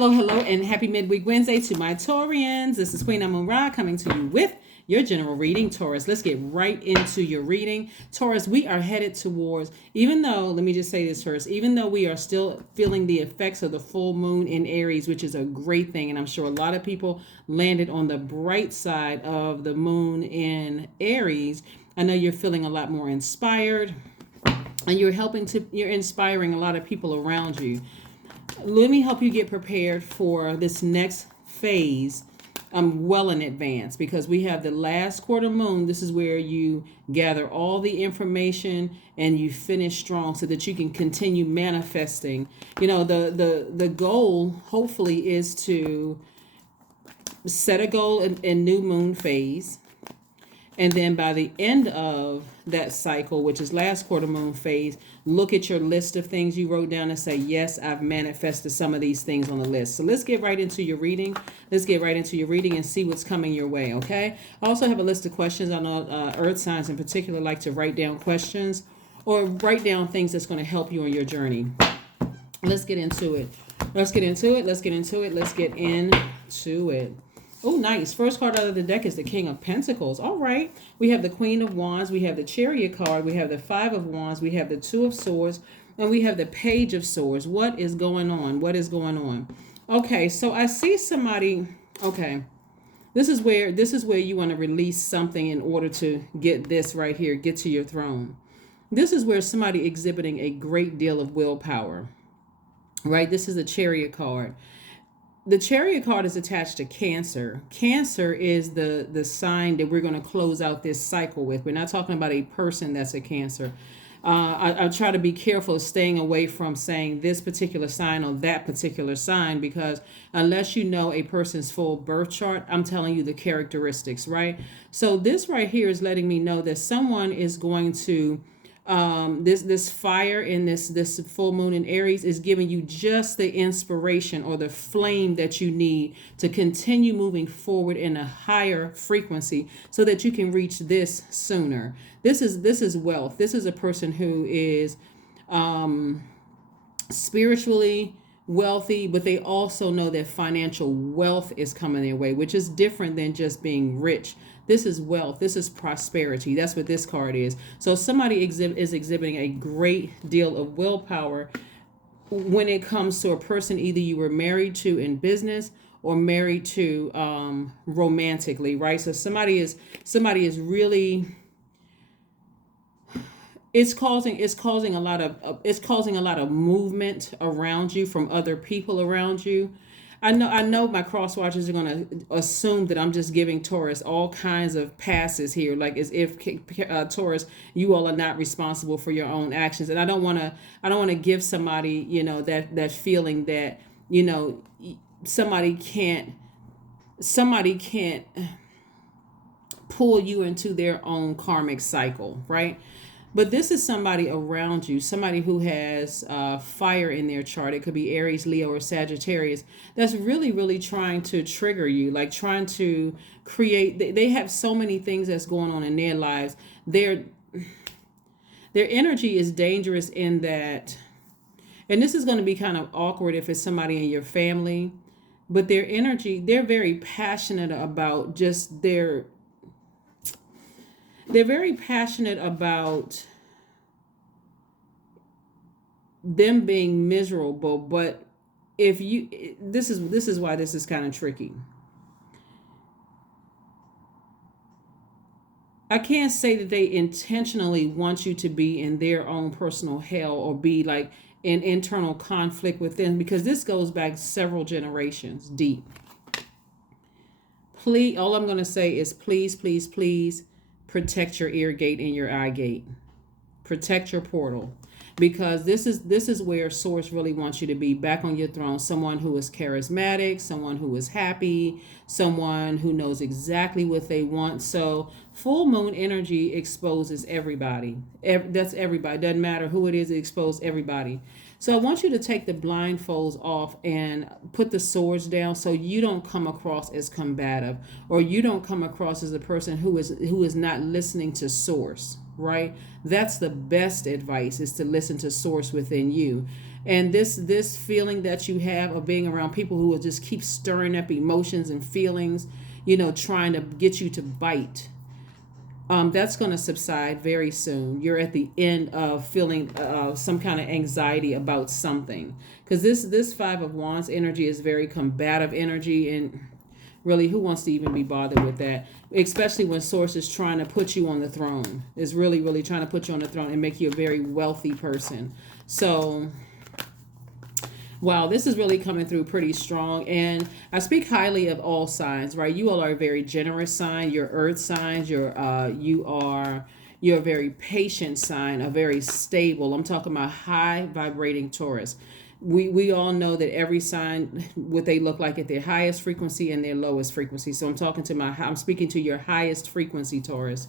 Hello, hello, and happy midweek Wednesday to my Taurians. This is Queen Amun Ra coming to you with your general reading. Taurus, let's get right into your reading. Taurus, we are headed towards, even though, let me just say this first, even though we are still feeling the effects of the full moon in Aries, which is a great thing, and I'm sure a lot of people landed on the bright side of the moon in Aries. I know you're feeling a lot more inspired, and you're inspiring a lot of people around you. Let me help you get prepared for this next phase well in advance, because we have the last quarter moon. This is where you gather all the information and you finish strong so that you can continue manifesting. You know, the goal hopefully is to set a goal in new moon phase. And then by the end of that cycle, which is last quarter moon phase, look at your list of things you wrote down and say, yes, I've manifested some of these things on the list. So let's get right into your reading. Let's get right into your reading and see what's coming your way, okay? I also have a list of questions. I know earth signs in particular like to write down questions or write down things that's going to help you on your journey. Let's get into it. Let's get into it. Let's get into it. Let's get into it. Oh, nice. First card out of the deck is the King of Pentacles. All right. We have the Queen of Wands. We have the Chariot card. We have the Five of Wands. We have the Two of Swords. And we have the Page of Swords. What is going on? What is going on? Okay, so I see somebody. Okay. This is where you want to release something in order to get this right here, get to your throne. This is where somebody exhibiting a great deal of willpower. Right? This is a Chariot card. The Chariot card is attached to Cancer. Cancer is the sign that we're going to close out this cycle with. We're not talking about a person that's a Cancer. I try to be careful of staying away from saying this particular sign or that particular sign, because unless you know a person's full birth chart, I'm telling you the characteristics, right? So this right here is letting me know that someone is going to this fire in this full moon in Aries is giving you just the inspiration or the flame that you need to continue moving forward in a higher frequency so that you can reach this sooner. This is wealth. This is a person who is spiritually wealthy, but they also know that financial wealth is coming their way, which is different than just being rich. This is wealth. This is prosperity. That's what this card is. So somebody is exhibiting a great deal of willpower when it comes to a person either you were married to in business or married to romantically, right? So somebody is really, it's causing a lot of movement around you from other people around you. I know my cross watchers are going to assume that I'm just giving Taurus all kinds of passes here, like as if Taurus, you all are not responsible for your own actions. And I don't want to give somebody, you know, that feeling that, you know, somebody can't pull you into their own karmic cycle, right? But this is somebody around you, somebody who has fire in their chart. It could be Aries, Leo, or Sagittarius. That's really, really trying to trigger you, like trying to create. They have so many things that's going on in their lives. Their energy is dangerous in that, and this is going to be kind of awkward if it's somebody in your family, but their energy, they're very passionate about just they're very passionate about them being miserable. But if you, this is why this is kind of tricky. I can't say that they intentionally want you to be in their own personal hell or be like in internal conflict with them, because this goes back several generations deep. Please, all I'm going to say is please, please, please, protect your ear gate and your eye gate. Protect your portal, because this is where Source really wants you to be, back on your throne. Someone who is charismatic, someone who is happy, someone who knows exactly what they want. So full moon energy exposes everybody. That's everybody. Doesn't matter who it is, it exposes everybody. So I want you to take the blindfolds off and put the swords down so you don't come across as combative, or you don't come across as a person who is not listening to Source, right? That's the best advice, is to listen to Source within you. And this feeling that you have of being around people who will just keep stirring up emotions and feelings, trying to get you to bite, that's going to subside very soon. You're at the end of feeling some kind of anxiety about something, because this Five of Wands energy is very combative energy, and really, who wants to even be bothered with that? Especially when Source is trying to put you on the throne. Is really, really trying to put you on the throne and make you a very wealthy person. So, wow, this is really coming through pretty strong. And I speak highly of all signs, right? You all are a very generous sign. You're earth signs. You're a very patient sign, a very stable. I'm talking about high vibrating Taurus. We all know that every sign, what they look like at their highest frequency and their lowest frequency. So I'm speaking to your highest frequency, Taurus.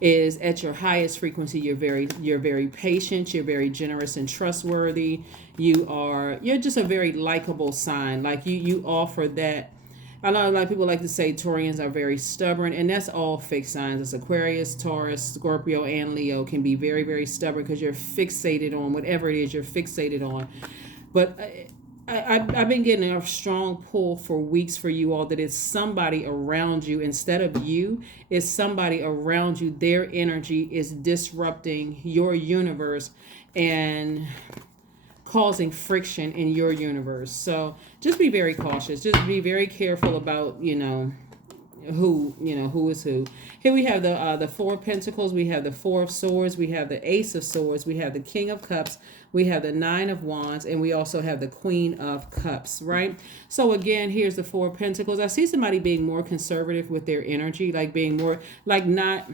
Is at your highest frequency, you're very patient, you're very generous and trustworthy. You're just a very likable sign. Like you offer that. I know a lot of people like to say Taurians are very stubborn, and that's all fixed signs. It's Aquarius, Taurus, Scorpio, and Leo can be very, very stubborn because you're fixated on whatever it is you're fixated on. But I've been getting a strong pull for weeks for you all that it's somebody around you instead of you. It's somebody around you. Their energy is disrupting your universe and causing friction in your universe. So just be very cautious. Just be very careful about, who is who. Here we have the Four of Pentacles, we have the Four of Swords, we have the Ace of Swords, we have the King of Cups, we have the Nine of Wands, and we also have the Queen of Cups, right? So again, here's the Four of Pentacles. I see somebody being more conservative with their energy, like being more, like not...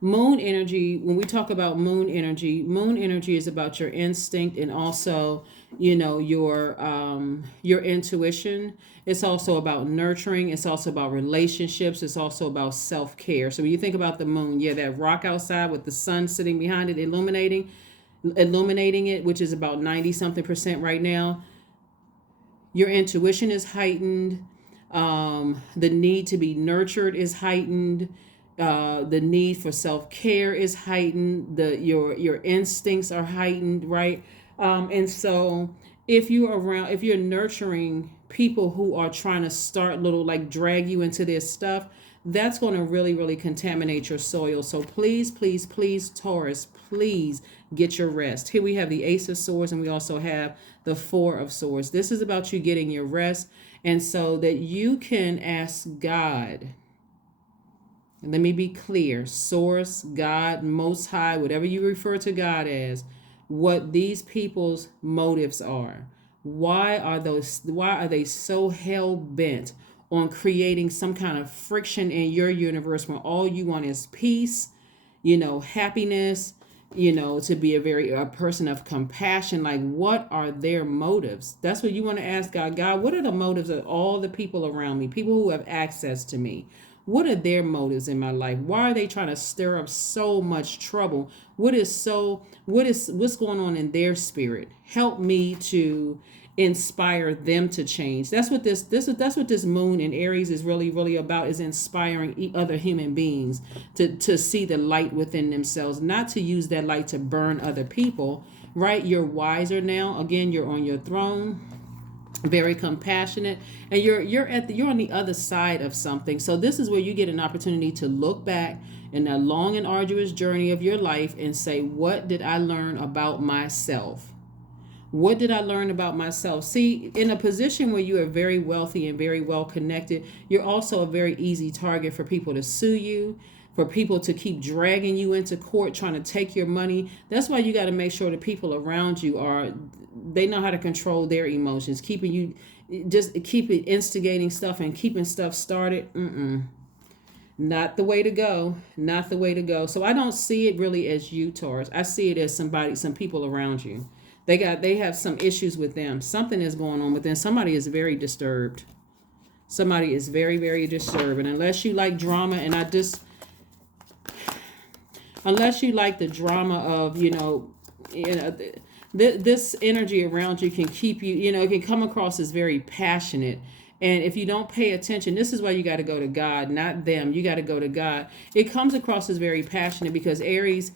Moon energy, when we talk about moon energy is about your instinct and also, your intuition. It's also about nurturing. It's also about relationships. It's also about self-care. So when you think about the moon, that rock outside with the sun sitting behind it, illuminating it, which is about 90-something% right now. Your intuition is heightened. The need to be nurtured is heightened. The need for self-care is heightened. Your instincts are heightened, right? And so if you're nurturing people who are trying to start like drag you into their stuff, that's going to really, really contaminate your soil. So please, please, please, Taurus, please get your rest. Here we have the Ace of Swords, and we also have the Four of Swords. This is about you getting your rest, and so that you can ask God. And let me be clear, Source, God, Most High, whatever you refer to God as, what these people's motives are. Why are they so hell-bent on creating some kind of friction in your universe when all you want is peace, happiness, to be a person of compassion? Like, what are their motives? That's what you want to ask God. God, what are the motives of all the people around me, people who have access to me? What are their motives in my life? Why are they trying to stir up so much trouble? What's going on in their spirit? Help me to inspire them to change. That's what this moon in Aries is really, really about, is inspiring other human beings to see the light within themselves, not to use that light to burn other people, right? You're wiser now. Again, you're on your throne, very compassionate, and you're on the other side of something. So this is where you get an opportunity to look back in a long and arduous journey of your life and say, what did I learn about myself? What did I learn about myself? See, in a position where you are very wealthy and very well connected, you're also a very easy target for people to sue you, for people to keep dragging you into court, trying to take your money. That's why you got to make sure the people around you they know how to control their emotions, keeping instigating stuff and keeping stuff started. Not the way to go. Not the way to go. So I don't see it really as you, Taurus. I see it as some people around you. They have some issues with them. Something is going on with them. Somebody is very disturbed. Somebody is very, very disturbed. And unless you like drama, unless you like the drama of, this energy around you can keep you, it can come across as very passionate. And if you don't pay attention, this is why you got to go to God, not them. You got to go to God. It comes across as very passionate because Aries,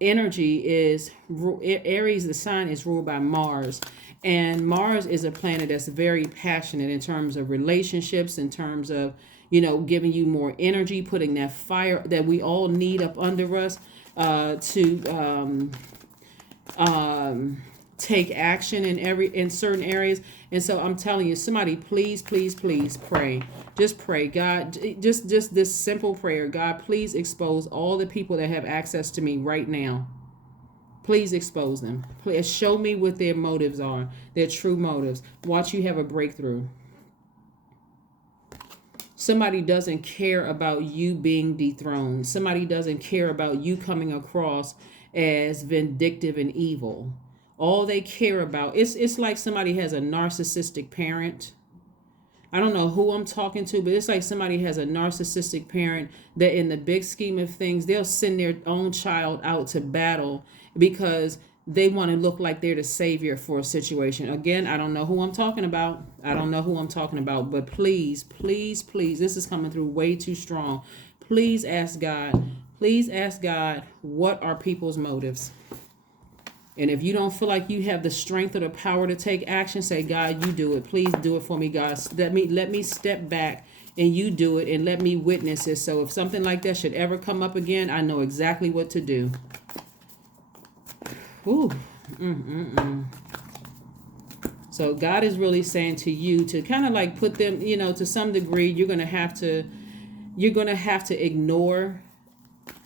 energy is Aries. The sign is ruled by Mars, and Mars is a planet that's very passionate in terms of relationships, in terms of, giving you more energy, putting that fire that we all need up under us, to take action in certain areas. And so I'm telling you, somebody, please, please, please pray. Just pray. God, just this simple prayer. God, please expose all the people that have access to me right now. Please expose them. Please show me what their motives are, their true motives. Watch you have a breakthrough. Somebody doesn't care about you being dethroned. Somebody doesn't care about you coming across as vindictive and evil. All they care about, it's like somebody has a narcissistic parent. I don't know who I'm talking to, but it's like somebody has a narcissistic parent that in the big scheme of things, they'll send their own child out to battle because they want to look like they're the savior for a situation. Again, I don't know who I'm talking about. But please, please, please, this is coming through way too strong. Please ask God. Please ask God, what are people's motives? And if you don't feel like you have the strength or the power to take action, say, God, you do it. Please do it for me, God. Let me step back and you do it and let me witness it. So if something like that should ever come up again, I know exactly what to do. Ooh. So God is really saying to you to kind of like put them, to some degree, you're going to have to ignore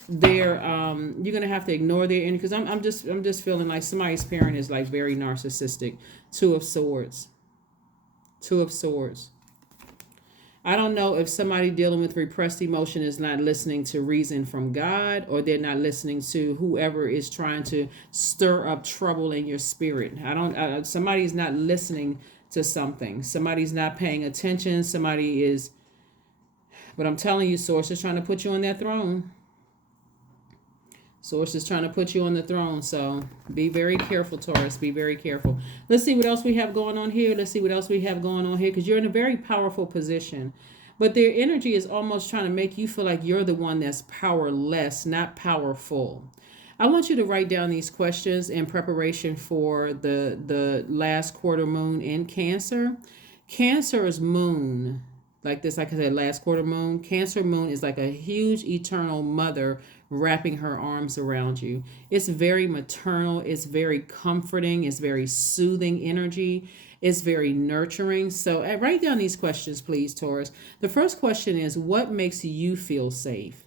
their energy, because I'm just feeling like somebody's parent is like very narcissistic. Two of Swords. I don't know if somebody dealing with repressed emotion is not listening to reason from God, or they're not listening to whoever is trying to stir up trouble in your spirit. Somebody's not listening to something. Somebody's not paying attention. But I'm telling you, Source is trying to put you on that throne. Source is trying to put you on the throne. So be very careful, Taurus. Be very careful. Let's see what else we have going on here. Because you're in a very powerful position. But their energy is almost trying to make you feel like you're the one that's powerless, not powerful. I want you to write down these questions in preparation for the last quarter moon in Cancer. Cancer's moon, like I said, last quarter moon. Cancer moon is like a huge eternal mother wrapping her arms around you. It's very maternal. It's very comforting. It's very soothing energy. It's very nurturing. So write down these questions, please, Taurus. The first question is, what makes you feel safe?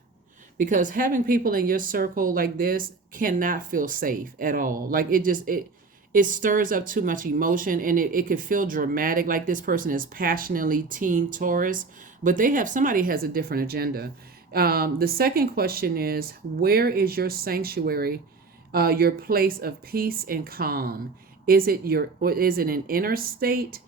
Because having people in your circle like this cannot feel safe at all. Like it stirs up too much emotion, and it could feel dramatic, like this person is passionately team Taurus, but somebody has a different agenda. The second question is, where is your sanctuary, your place of peace and calm? Is it an inner state,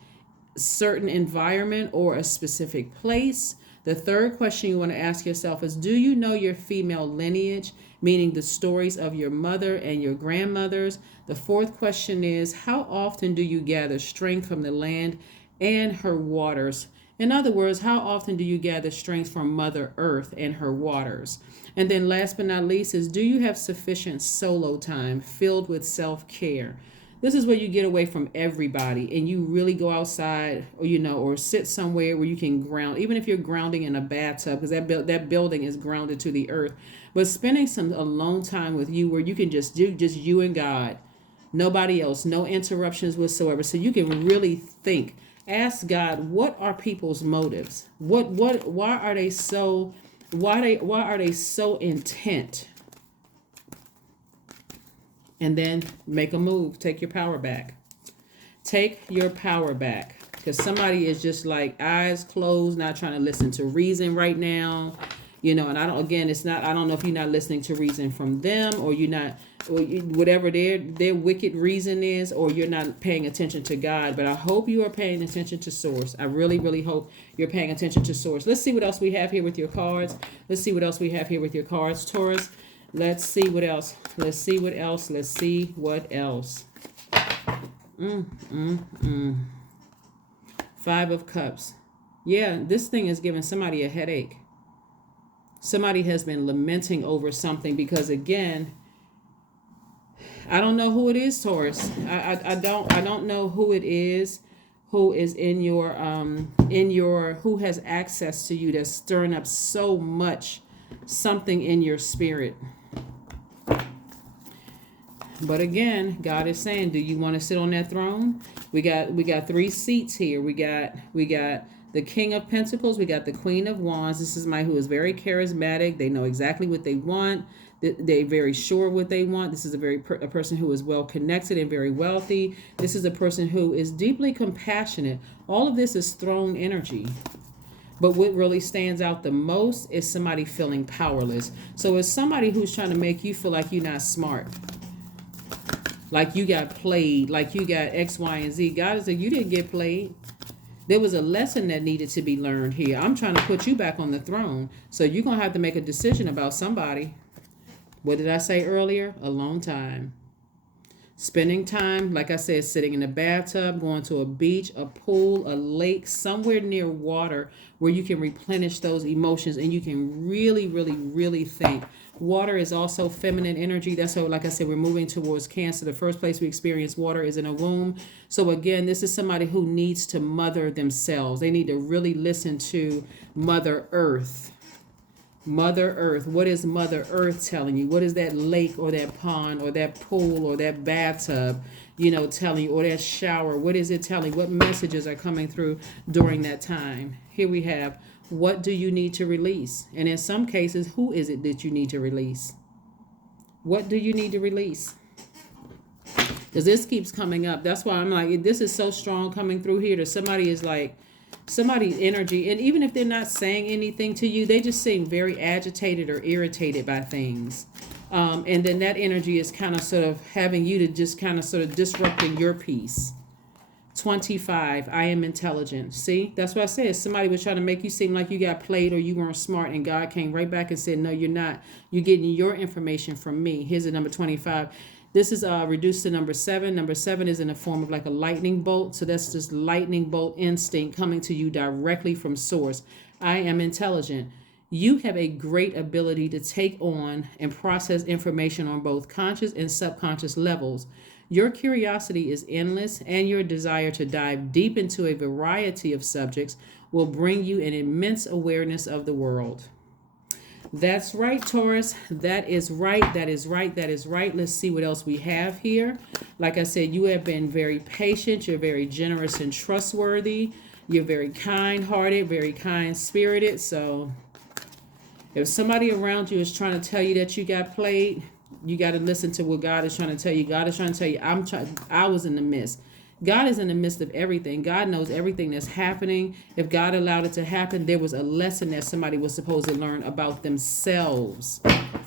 certain environment, or a specific place? The third question you want to ask yourself is, do you know your female lineage, meaning the stories of your mother and your grandmothers? The fourth question is, how often do you gather strength from the land and her waters? In other words, how often do you gather strength from Mother Earth and her waters? And then last but not least is, do you have sufficient solo time filled with self-care? This is where you get away from everybody and you really go outside, or sit somewhere where you can ground, even if you're grounding in a bathtub, because that building is grounded to the earth. But spending some alone time with you, where you can just do just you and God, nobody else, no interruptions whatsoever, so you can really think. Ask God, what are people's motives? Why are they so intent? And then make a move. Take your power back. Take your power back. Because somebody is just like eyes closed, not trying to listen to reason right now. And I don't know if you're not listening to reason from them, or you're not, or whatever their wicked reason is, or you're not paying attention to God. But I hope you are paying attention to Source. I really, really hope you're paying attention to Source. Let's see what else we have here with your cards. Taurus. Let's see what else. Five of Cups. Yeah, this thing is giving somebody a headache. Somebody has been lamenting over something, because again, I don't know who it is, Taurus. I don't know who it is who is in your who has access to you that's stirring up so much something in your spirit. But again, God is saying, do you want to sit on that throne? We got three seats here. We got the King of Pentacles. We got the Queen of Wands. This is somebody who is very charismatic. They know exactly what they want. They're very sure what they want. This is a person who is well connected and very wealthy. This is a person who is deeply compassionate. All of this is throne energy. But what really stands out the most is somebody feeling powerless. So it's somebody who's trying to make you feel like you're not smart. Like you got played, like you got X, Y, and Z. God is like, you didn't get played. There was a lesson that needed to be learned here. I'm trying to put you back on the throne. So you're going to have to make a decision about somebody. What did I say earlier? Alone time. Spending time, like I said, sitting in a bathtub, going to a beach, a pool, a lake, somewhere near water where you can replenish those emotions and you can really, really, really think. Water is also feminine energy. That's how, like I said, we're moving towards Cancer. The first place we experience water is in a womb. So again, this is somebody who needs to mother themselves. They need to really listen to Mother Earth. Mother Earth. What is Mother Earth telling you? What is that lake or that pond or that pool or that bathtub, telling you, or that shower? What is it telling? What messages are coming through during that time? Here we have, what do you need to release? And in some cases, who is it that you need to release? What do you need to release? Because this keeps coming up. That's why I'm like, this is so strong coming through here that somebody is like, somebody's energy, and even if they're not saying anything to you, they just seem very agitated or irritated by things. And then that energy is kind of sort of having you to just kind of sort of disrupting your peace. 25, I am intelligent. See, that's what I said. Somebody was trying to make you seem like you got played or you weren't smart, and God came right back and said, no, you're not. You're getting your information from me. Here's the number 25. This is reduced to number 7. Number 7 is in the form of like a lightning bolt. So that's just lightning bolt instinct coming to you directly from source. I am intelligent. You have a great ability to take on and process information on both conscious and subconscious levels. Your curiosity is endless, and your desire to dive deep into a variety of subjects will bring you an immense awareness of the world. That's right, Taurus. That is right. That is right. That is right. Let's see what else we have here. Like I said, you have been very patient. You're very generous and trustworthy. You're very kind-hearted, very kind-spirited. So if somebody around you is trying to tell you that you got played, you got to listen to what God is trying to tell you. God is trying to tell you, I was in the midst. God is in the midst of everything. God knows everything that's happening. If God allowed it to happen, there was a lesson that somebody was supposed to learn about themselves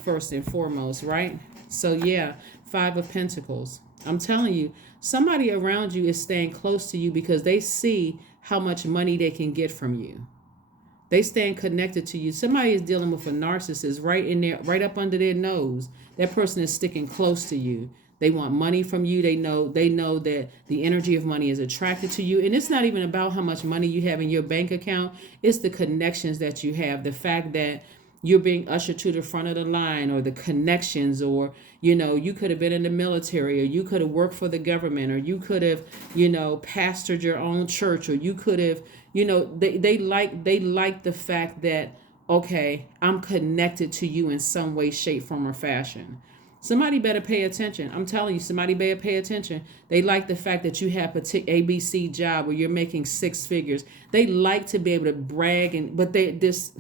first and foremost, right? So yeah, 5 of Pentacles. I'm telling you, somebody around you is staying close to you because they see how much money they can get from you. They stand connected to you. Somebody is dealing with a narcissist right in there, right up under their nose. That person is sticking close to you. They want money from you. They know that the energy of money is attracted to you. And it's not even about how much money you have in your bank account. It's the connections that you have. The fact that you're being ushered to the front of the line, or the connections, or, you could have been in the military, or you could have worked for the government, or you could have, pastored your own church, or you could have, they like the fact that, okay, I'm connected to you in some way, shape, form, or fashion. Somebody better pay attention. I'm telling you, somebody better pay attention. They like the fact that you have a ABC job where you're making 6 figures. They like to be able to brag, but this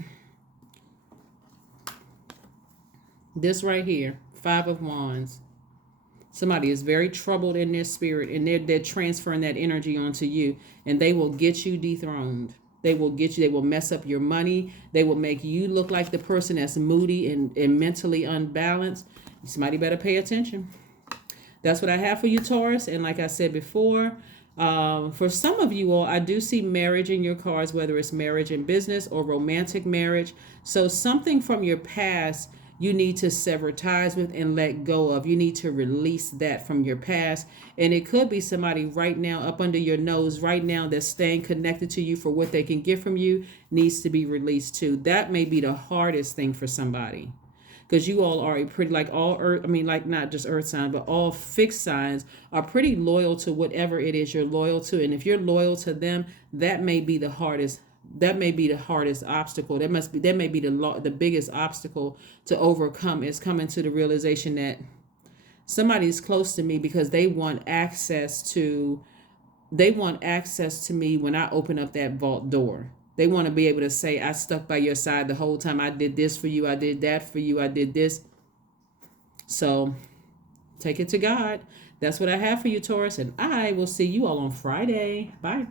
right here, 5 of Wands. Somebody is very troubled in their spirit, and they're transferring that energy onto you, and they will get you dethroned. They will get you. They will mess up your money. They will make you look like the person that's moody and mentally unbalanced. Somebody better pay attention. That's what I have for you, Taurus. And like I said before, for some of you all, I do see marriage in your cards, whether it's marriage in business or romantic marriage. So something from your past you need to sever ties with and let go of. You need to release that from your past. And it could be somebody right now up under your nose right now that's staying connected to you for what they can get from you, needs to be released too. That may be the hardest thing for somebody. because you all are a pretty, like all earth, I mean, like not just earth signs, but all fixed signs are pretty loyal to whatever it is you're loyal to. And if you're loyal to them, that may be the hardest. That may be the hardest obstacle. That may be the biggest obstacle to overcome, is coming to the realization that somebody's close to me because they want access to me when I open up that vault door. They want to be able to say, I stuck by your side the whole time. I did this for you. I did that for you. I did this. So take it to God. That's what I have for you, Taurus. And I will see you all on Friday. Bye.